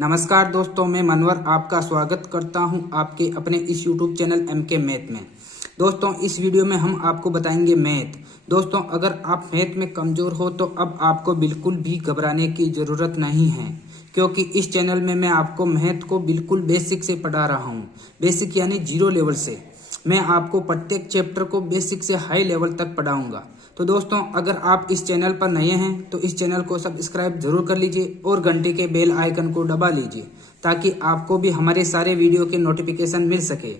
नमस्कार दोस्तों, मैं मनवर आपका स्वागत करता हूं आपके अपने इस YouTube चैनल MK मैथ में। दोस्तों, इस वीडियो में हम आपको बताएंगे मैथ। दोस्तों, अगर आप मैथ में कमज़ोर हो तो अब आपको बिल्कुल भी घबराने की ज़रूरत नहीं है, क्योंकि इस चैनल में मैं आपको मैथ को बिल्कुल बेसिक से पढ़ा रहा हूँ। बेसिक यानी 0 लेवल से। मैं आपको प्रत्येक चैप्टर को बेसिक से हाई लेवल तक पढ़ाऊंगा। तो दोस्तों, अगर आप इस चैनल पर नए हैं तो इस चैनल को सब्सक्राइब जरूर कर लीजिए और घंटे के बेल आइकन को दबा लीजिए, ताकि आपको भी हमारे सारे वीडियो के नोटिफिकेशन मिल सके।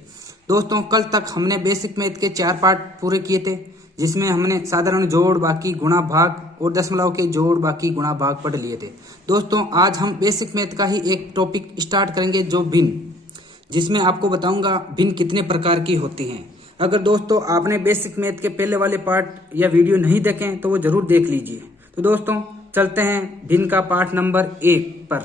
दोस्तों, कल तक हमने बेसिक मैथ के 4 पार्ट पूरे किए थे, जिसमें हमने साधारण जोड़, बाकी गुणा भाग और दशमलव के जोड़, बाकी गुणा भाग पढ़ लिए थे। दोस्तों, आज हम बेसिक मैथ का ही एक टॉपिक स्टार्ट करेंगे, जो भिन्न, जिसमें आपको बताऊंगा भिन्न कितने प्रकार की होती हैं। अगर दोस्तों आपने बेसिक मैथ के पहले वाले पार्ट या वीडियो नहीं देखे तो वो जरूर देख लीजिए। तो दोस्तों, चलते हैं भिन्न का पार्ट नंबर 1 पर।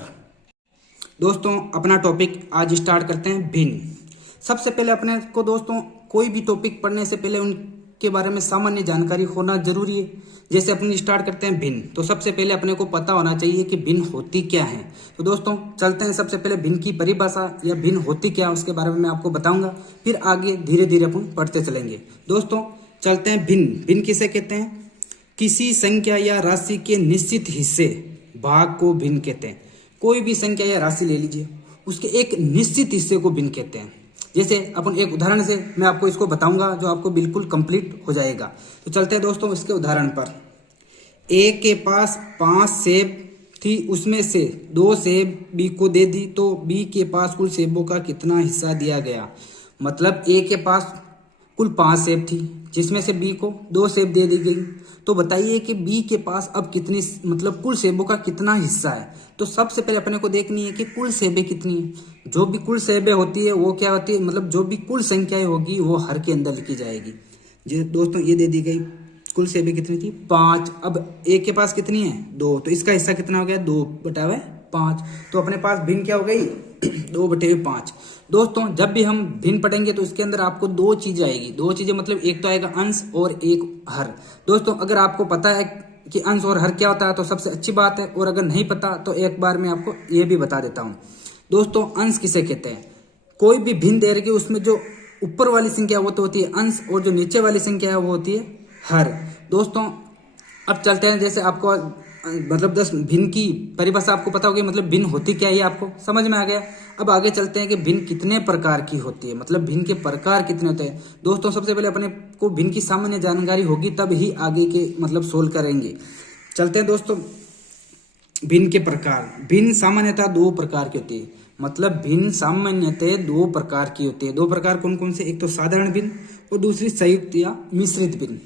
दोस्तों, अपना टॉपिक आज स्टार्ट करते हैं भिन्न। सबसे पहले अपने को दोस्तों कोई भी टॉपिक पढ़ने से पहले उनके बारे में सामान्य जानकारी होना जरूरी है। जैसे अपन स्टार्ट करते हैं भिन्न, तो सबसे पहले अपने को पता होना चाहिए कि भिन्न होती क्या है। तो दोस्तों, चलते हैं सबसे पहले भिन्न की परिभाषा या भिन्न होती क्या, उसके बारे में मैं आपको बताऊंगा। फिर आगे धीरे धीरे अपन पढ़ते चलेंगे। दोस्तों, चलते हैं भिन्न। भिन्न किसे कहते हैं? किसी संख्या या राशि के निश्चित हिस्से, भाग को भिन्न कहते हैं। कोई भी संख्या या राशि ले लीजिए, उसके एक निश्चित हिस्से को भिन्न कहते हैं। जैसे अपन एक उदाहरण से मैं आपको इसको बताऊंगा, जो आपको बिल्कुल कंप्लीट हो जाएगा। तो चलते हैं दोस्तों इसके उदाहरण पर। ए के पास 5 सेब थी, उसमें से 2 सेब बी को दे दी, तो बी के पास कुल सेबों का कितना हिस्सा दिया गया? मतलब ए के पास कुल 5 सेब थी, जिसमें से बी को 2 सेब दे दी गई। तो बताइए कि बी के पास अब कितनी, मतलब कुल सेबों का कितना हिस्सा है। तो सबसे पहले अपने को देखनी है कि कुल सेबें कितनी है। जो भी कुल सेबें होती है वो क्या होती है, मतलब जो भी कुल संख्याएं होगी वो हर के अंदर लिखी जाएगी। दोस्तों, ये दे दी गई कुल सेबें कितनी थी? 5। अब ए के पास कितनी है? 2। तो इसका हिस्सा कितना हो गया? 2/5। तो अपने पास भिन्न क्या हो गई? 2/5। दोस्तों, जब भी हम भिन्न पढ़ेंगे तो इसके अंदर आपको 2 चीजें आएगी। 2 चीजें मतलब एक तो आएगा अंश और एक हर। दोस्तों, अगर आपको पता है कि अंश और हर क्या होता है तो सबसे अच्छी बात है, और अगर नहीं पता तो एक बार मैं आपको ये भी बता देता हूँ। दोस्तों, अंश किसे कहते हैं? कोई भी भिन्न दे रखी उसमें जो ऊपर वाली संख्या वो तो होती है अंश, और जो नीचे वाली संख्या है वो होती है हर। दोस्तों, अब चलते हैं, जैसे आपको मतलब 10 भिन्न की परिभाषा आपको पता होगी, मतलब भिन्न होती क्या है आपको समझ में आ गया। अब आगे चलते हैं कि भिन्न कितने प्रकार की होती है, मतलब भिन्न के प्रकार कितने होते हैं। दोस्तों, सबसे पहले अपने को भिन्न की सामान्य जानकारी होगी, तब ही आगे के मतलब सोल्व करेंगे। चलते हैं दोस्तों भिन्न के प्रकार। भिन्न सामान्यतः 2 प्रकार की होती है, मतलब भिन्न सामान्यतः 2 प्रकार की होती है। 2 प्रकार कौन कौन से? एक तो साधारण भिन्न और दूसरी संयुक्त या मिश्रित भिन्न।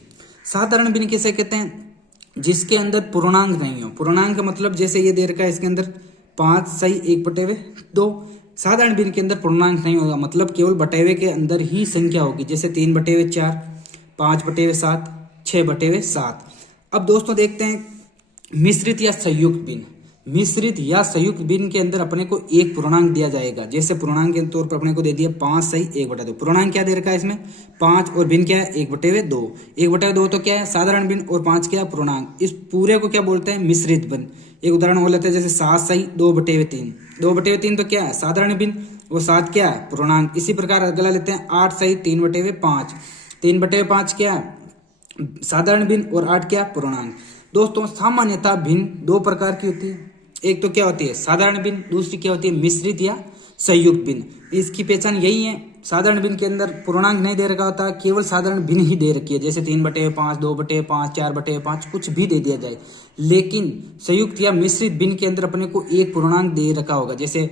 साधारण भिन्न किसे कहते हैं? जिसके अंदर पूर्णांक नहीं हो। पूर्णांक का मतलब जैसे ये दे रखा है, इसके अंदर 5 सही 1/2। साधारण भिन्न के अंदर पूर्णांक नहीं होगा, मतलब केवल बटेवे के अंदर ही संख्या होगी। जैसे 3/4, 5/7, 6/7। अब दोस्तों देखते हैं मिश्रित या संयुक्त भिन्न। मिश्रित या संयुक्त भिन्न के अंदर अपने को एक पूर्णांक दिया जाएगा। जैसे पूर्णांक के तौर पर अपने को दे दिया 5 सही 1/2। पूर्णांक क्या दे रखा है इसमें? 5, और भिन्न क्या है? 1/2। 1/2 तो क्या है? साधारण भिन्न, और 5 क्या है? पूर्णांक। इस पूरे को क्या बोलते हैं? मिश्रित भिन्न। एक उदाहरण हो लेते हैं, जैसे 7 सही 2/3। 2/3 तो क्या है? साधारण भिन्न, वो 7 क्या है? पूर्णांक। इसी प्रकार अगला लेते हैं 8 सही 3/5। 3/5 क्या है? साधारण भिन्न, और 8 क्या? पूर्णांक। दोस्तों, सामान्यतः भिन्न 2 प्रकार की होती है। एक तो क्या होती है? साधारण भिन्न, दूसरी क्या होती है? मिश्रित या संयुक्त भिन्न। इसकी पहचान यही है, साधारण भिन्न के अंदर पूर्णांक नहीं दे रखा होता, केवल साधारण भिन्न ही दे रखी है। जैसे 3/5, 2/5, 4/5, कुछ भी दे दिया जाए। लेकिन संयुक्त या मिश्रित भिन्न के अंदर अपने को एक पूर्णांक दे रखा होगा। जैसे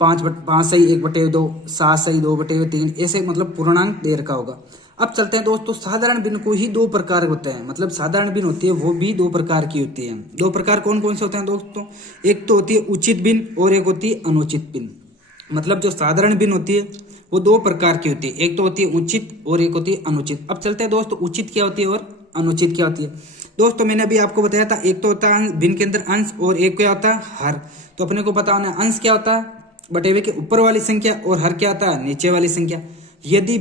5 सही 1/2, 7 सही 2/3, ऐसे मतलब पूर्णांक दे रखा होगा। अब चलते हैं दोस्तों, साधारण भिन्न को ही 2 प्रकार होते हैं, मतलब साधारण भिन्न होती है वो भी 2 प्रकार की होती है। 2 प्रकार कौन कौन से होते हैं दोस्तों? एक तो होती है उचित भिन्न और एक होती है अनुचित भिन्न। मतलब जो साधारण भिन्न होती है वो 2 प्रकार की होती है, एक तो होती है उचित और एक होती है अनुचित। अब चलते हैं दोस्तों, उचित क्या होती है और अनुचित क्या होती है। दोस्तों, मैंने अभी आपको बताया था, एक तो होता है भिन्न के अंदर अंश, और एक क्या होता है? हर। तो अपने को पता होना है अंश क्या होता है? बटेवे के ऊपर वाली संख्या, और हर क्या होता है? नीचे वाली संख्या। यदि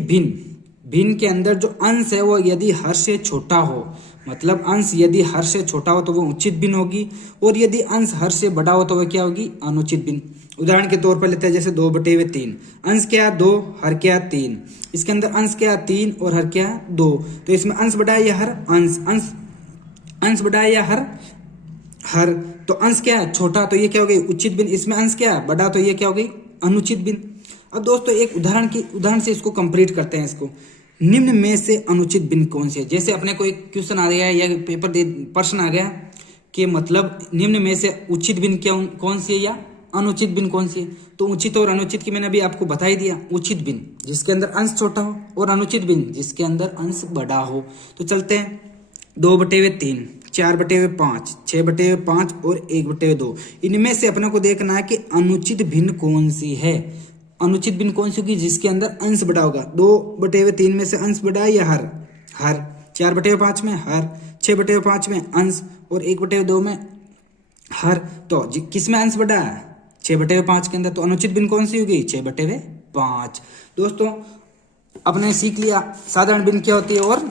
भिन्न के अंदर जो अंश है वो यदि हर से छोटा हो, मतलब अंश यदि हर से छोटा हो तो वो उचित भिन्न होगी, और यदि अंश हर से बड़ा हो तो वह क्या होगी, अनुचित भिन्न। उदाहरण के तौर पर लेते हैं जैसे 2/3, अंश क्या है 2, हर क्या है 3। इसके अंदर अंश क्या है 3 और हर क्या है 2, तो इसमें अंश बड़ा है या हर, अंश बड़ा है या हर, तो अंश क्या है छोटा, तो ये क्या हो गई उचित भिन्न। इसमें अंश क्या है बड़ा, तो ये क्या हो गई अनुचित भिन्न। अब दोस्तों एक उदाहरण से इसको कंप्लीट करते हैं। इसको निम्न में से अनुचित भिन्न कौन से है। जैसे अपने को एक क्वेश्चन आ गया या प्रश्न आ गया कि मतलब निम्न में से उचित भिन्न क्या कौन सी है या अनुचित भिन्न कौन सी है, तो उचित और अनुचित की मैंने अभी आपको बता ही दिया। उचित भिन्न जिसके अंदर अंश छोटा हो, और अनुचित भिन्न जिसके अंदर अंश बड़ा हो। तो चलते हैं 2/3, 4/5, 6/5 और 1/2। इनमें से अपने को देखना है कि अनुचित भिन्न कौन सी है। अनुचित भिन्न कौन सी होगी, जिसके अंदर अंश बड़ा होगा। 2/3 में से अंश बड़ा है या हर, 4/5 में हर, 6/5 में अंश और 1/2 में हर। तो किस में अंश बड़ा है, 6/5 के अंदर, तो अनुचित भिन्न कौन सी होगी, 6/5। दोस्तों अपने सीख लिया साधारण भिन्न क्या होती है, और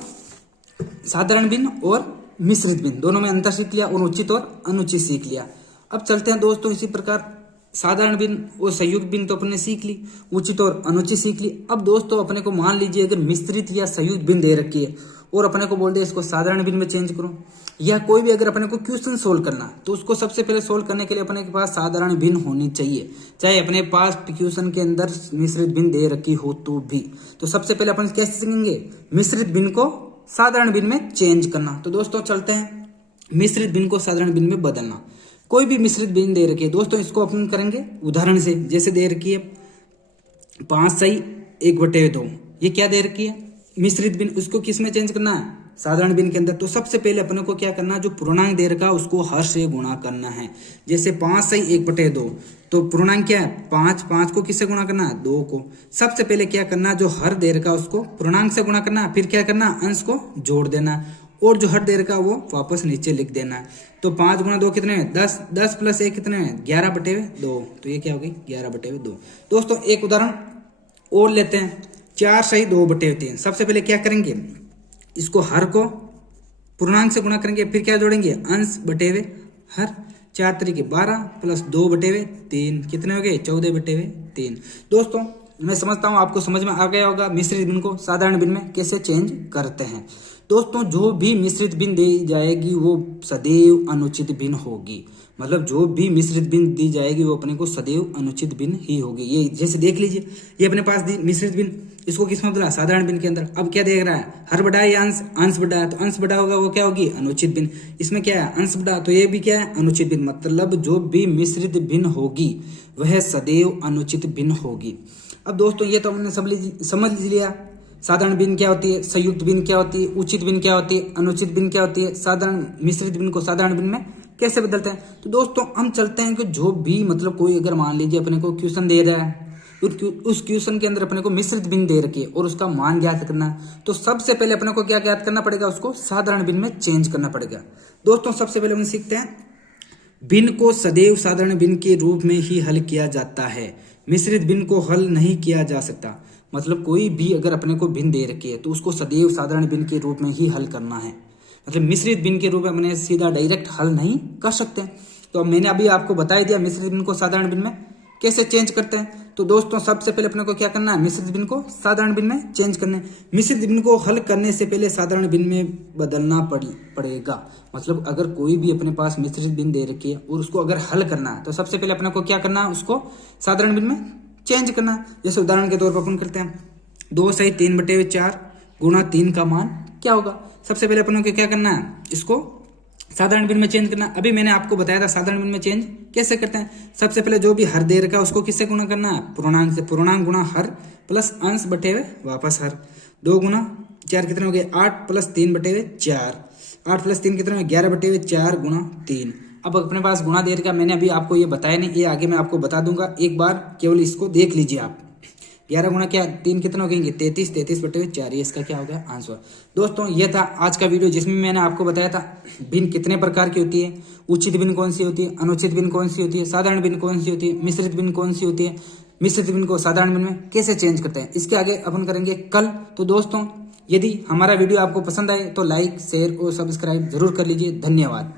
साधारण भिन्न और मिश्रित भिन्न दोनों में अंतर सीख लिया, और उचित और अनुचित सीख लिया। अब चलते हैं दोस्तों इसी प्रकार साधारण भिन्न और संयुक्त भिन्न तो अपने सीख ली, उचित और अनुचित सीख ली। अब दोस्तों अपने को मान लीजिए अगर मिश्रित या संयुक्त भिन्न दे रखी है और अपने को बोल दे इसको साधारण भिन्न में चेंज करो, या कोई भी अगर अपने को क्वेश्चन सोल्व करना, तो उसको सबसे पहले सोल्व करने के लिए अपने के पास साधारण भिन्न होनी चाहिए, चाहे अपने पास क्वेश्चन के अंदर मिश्रित भिन्न दे रखी हो तो भी। तो सबसे पहले अपन कैसे सीखेंगे, मिश्रित भिन्न को साधारण भिन्न में चेंज करना। तो दोस्तों चलते हैं मिश्रित भिन्न को साधारण भिन्न में बदलना। कोई भी मिश्रित भिन्न दे रखी है दोस्तों, इसको अपन करेंगे उदाहरण से। जैसे दे रखी है 5 सही 1/2, ये क्या दे रखी है मिश्रित भिन्न, उसको किस में चेंज करना है, साधारण भिन्न के अंदर। तो सबसे पहले अपने को क्या करना है, जो पूर्णांक दे रखा है उसको हर से गुणा करना है। जैसे 5 सही 1/2, तो पूर्णांक क्या है 5 को किससे गुणा करना है, 2 को। सबसे पहले क्या करना है, जो हर दे रखा है उसको पूर्णांक से गुणा करना है, फिर क्या करना है, अंश को जोड़ देना है, और जो हर दे रखा है वो वापस नीचे लिख देना है। तो 5 गुणा 2 कितने हैं 10, 10 प्लस 1 कितने हैं 11/2, तो ये क्या होगी 11/2। दोस्तों एक उदाहरण और लेते हैं, 4 सही 2/3। सबसे पहले क्या करेंगे, इसको हर को पूर्णांक से गुणा करेंगे, फिर क्या जोड़ेंगे अंश बटेवे हर। 4 तरीके 12 प्लस 2/3 कितने हो गए 14/3। दोस्तों मैं समझता हूँ आपको समझ में आ गया होगा मिश्रित भिन्न को साधारण भिन्न में कैसे चेंज करते हैं। दोस्तों जो भी मिश्रित भिन्न दी जाएगी वो सदैव अनुचित भिन्न होगी, मतलब जो भी मिश्रित भिन्न दी जाएगी वो अपने को सदैव अनुचित भिन्न ही होगी। ये जैसे देख लीजिए, ये अपने पास दी मिश्रित भिन्न, इसको किस में बदला साधारण भिन्न के अंदर। अब क्या देख रहा है, हर बड़ा है या अंश बड़ा है, तो अंश बड़ा होगा वो क्या होगी अनुचित भिन्न। इसमें क्या है अंश बड़ा, तो ये भी क्या है अनुचित भिन्न। मतलब जो भी मिश्रित भिन्न होगी वह सदैव अनुचित भिन्न होगी। अब दोस्तों ये तो हमने समझ लिया साधारण भिन्न क्या होती है, संयुक्त भिन्न क्या होती है, उचित भिन्न क्या होती है, अनुचित भिन्न क्या होती है, साधारण मिश्रित भिन्न को साधारण भिन्न में कैसे बदलते हैं। तो दोस्तों हम चलते हैं कि जो भी मतलब कोई अगर मान लीजिए अपने को क्वेश्चन दे रहा है, उस क्वेश्चन के अंदर अपने को मिश्रित भिन्न दे रखी है और उसका मान ज्ञात करना है, तो सबसे पहले अपने को क्या ज्ञात करना पड़ेगा, उसको साधारण भिन्न में चेंज करना पड़ेगा। दोस्तों सबसे पहले हम सीखते हैं भिन्न को सदैव साधारण भिन्न के रूप में ही हल किया जाता है, मिश्रित भिन्न को हल नहीं किया जा सकता। मतलब कोई भी अगर अपने को भिन्न दे रखी है तो उसको सदैव साधारण भिन्न के रूप में ही हल करना है। मतलब मिश्रित भिन्न के रूप में अपने सीधा डायरेक्ट हल नहीं कर सकते। तो मैंने अभी आपको बता ही दिया मिश्रित भिन्न को साधारण भिन्न में कैसे चेंज करते हैं। तो दोस्तों सबसे पहले अपने को क्या करना है, मिश्रित भिन्न को साधारण भिन्न में चेंज करना है। मिश्रित भिन्न को हल करने से पहले साधारण भिन्न में बदलना पड़ेगा। मतलब अगर कोई भी अपने पास मिश्रित भिन्न दे रखी है और उसको अगर हल करना है तो सबसे पहले अपने को क्या करना है, उसको साधारण भिन्न में चेंज करना। जैसे उदाहरण के तौर पर अपन करते हैं 2 सही 3/4 गुणा 3 का मान क्या होगा। सबसे पहले अपन को क्या करना है, इसको साधारण भिन्न में चेंज करना। अभी मैंने आपको बताया था साधारण भिन्न में चेंज कैसे करते हैं। सबसे पहले जो भी हर दे रखा है उसको किससे गुणा करना है, पूर्णांक से। पूर्णांक गुणा हर प्लस अंश बटेवे वापस हर। 2 गुणा 4 कितने हो गए 8 प्लस 3/4। 8 प्लस 3 कितने हो 11/4 गुणा 3। अब अपने पास गुणा दे रखा, मैंने अभी आपको ये बताया नहीं, ये आगे मैं आपको बता दूंगा, एक बार केवल इसको देख लीजिए आप। 11 गुणा क्या 3 कितना हो गएंगे 33, 33/4, ये इसका क्या हो गया आंसर। दोस्तों ये था आज का वीडियो जिसमें मैंने आपको बताया था भिन्न कितने प्रकार की होती है, उचित भिन्न कौन सी होती है, अनुचित भिन्न कौन सी होती है, साधारण भिन्न कौन सी होती है, मिश्रित भिन्न कौन सी होती है, मिश्रित भिन्न को साधारण भिन्न में कैसे चेंज करते हैं। इसके आगे अपन करेंगे कल। तो दोस्तों यदि हमारा वीडियो आपको पसंद आए तो लाइक शेयर और सब्सक्राइब जरूर कर लीजिए। धन्यवाद।